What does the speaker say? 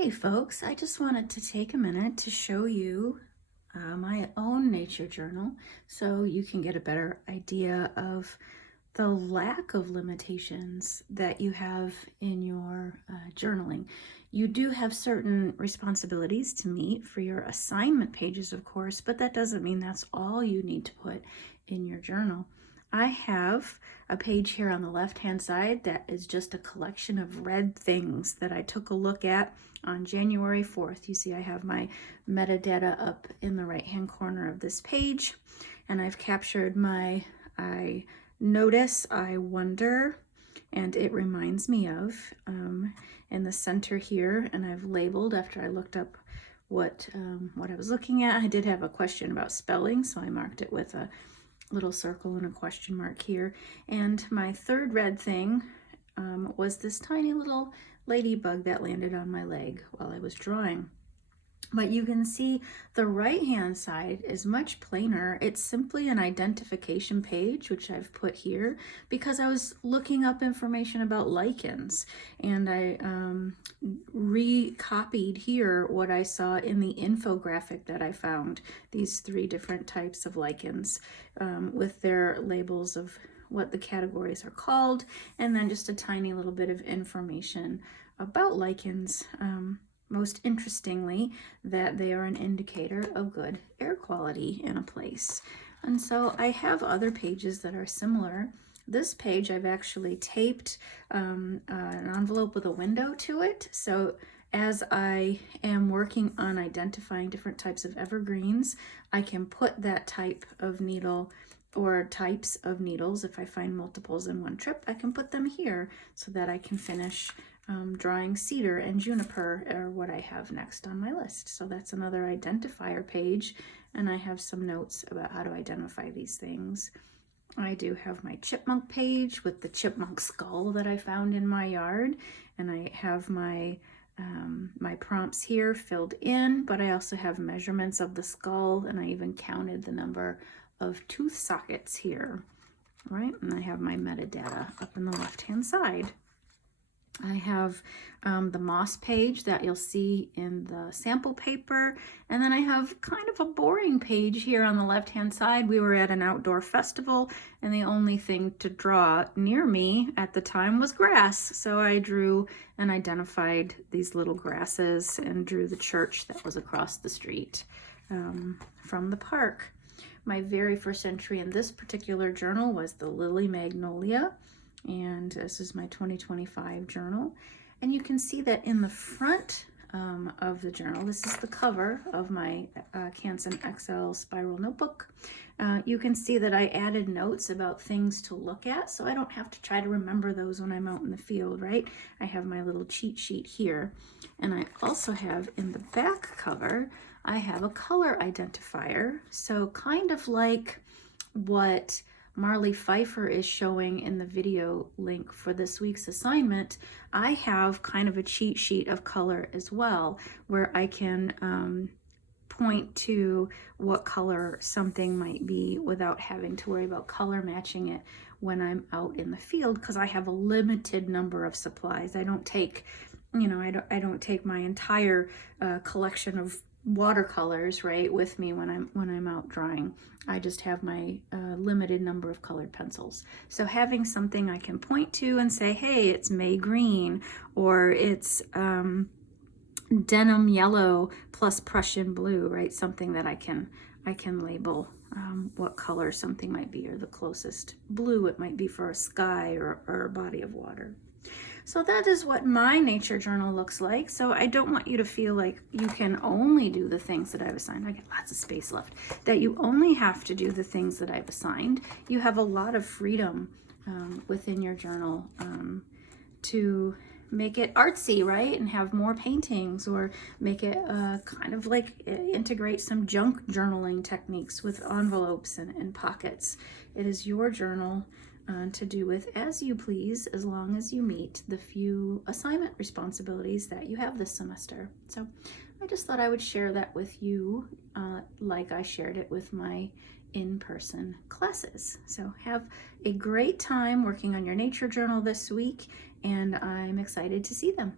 Hey folks, I just wanted to take a minute to show you my own nature journal so you can get a better idea of the lack of limitations that you have in your journaling. You do have certain responsibilities to meet for your assignment pages, of course, but that doesn't mean that's all you need to put in your journal. I have a page here on the left-hand side that is just a collection of red things that I took a look at on January 4th. You see I have my metadata up in the right-hand corner of this page, and I've captured my I notice, I wonder, and it reminds me of in the center here, and I've labeled after I looked up what I was looking at. I did have a question about spelling, so I marked it with a little circle and a question mark here. And my third red thing was this tiny little ladybug that landed on my leg while I was drawing. But you can see the right-hand side is much plainer. It's simply an identification page, which I've put here because I was looking up information about lichens, and I recopied here what I saw in the infographic that I found, these 3 different types of lichens with their labels of what the categories are called, and then just a tiny little bit of information about lichens. Most interestingly, that they are an indicator of good air quality in a place. And so I have other pages that are similar. This page I've actually taped an envelope with a window to it. So as I am working on identifying different types of evergreens, I can put that type of needle or types of needles. If I find multiples in one trip, I can put them here so that I can finish drawing cedar and juniper are what I have next on my list. So that's another identifier page, and I have some notes about how to identify these things. I do have my chipmunk page with the chipmunk skull that I found in my yard, and I have my my prompts here filled in, but I also have measurements of the skull, and I even counted the number of tooth sockets here, right? And I have my metadata up in the left-hand side. I have the moss page that you'll see in the sample paper, and then I have kind of a boring page here on the left-hand side. We were at an outdoor festival, and the only thing to draw near me at the time was grass. So I drew and identified these little grasses and drew the church that was across the street from the park. My very first entry in this particular journal was the lily magnolia, and this is my 2025 journal. And you can see that in the front of the journal, this is the cover of my Canson XL spiral notebook. You can see that I added notes about things to look at, so I don't have to try to remember those when I'm out in the field, right? I have my little cheat sheet here. And I also have in the back cover, I have a color identifier. So kind of like what Marley Pfeiffer is showing in the video link for this week's assignment, I have kind of a cheat sheet of color as well, where I can point to what color something might be without having to worry about color matching it when I'm out in the field, because I have a limited number of supplies. I don't take, I don't take my entire collection of watercolors right with me when I'm out drawing. I just have my limited number of colored pencils. So having something I can point to and say, hey, it's May green, or it's denim yellow plus Prussian blue, right? Something that I can label what color something might be, or the closest blue it might be for a sky or a body of water. So that is what my nature journal looks like. So I don't want you to feel like you can only do the things that I've assigned. I got lots of space left. That you only have to do the things that I've assigned. You have a lot of freedom within your journal to make it artsy, right? And have more paintings, or make it kind of like integrate some junk journaling techniques with envelopes and pockets. It is your journal to do with as you please, as long as you meet the few assignment responsibilities that you have this semester. So I just thought I would share that with you like I shared it with my in-person classes. So have a great time working on your nature journal this week, and I'm excited to see them.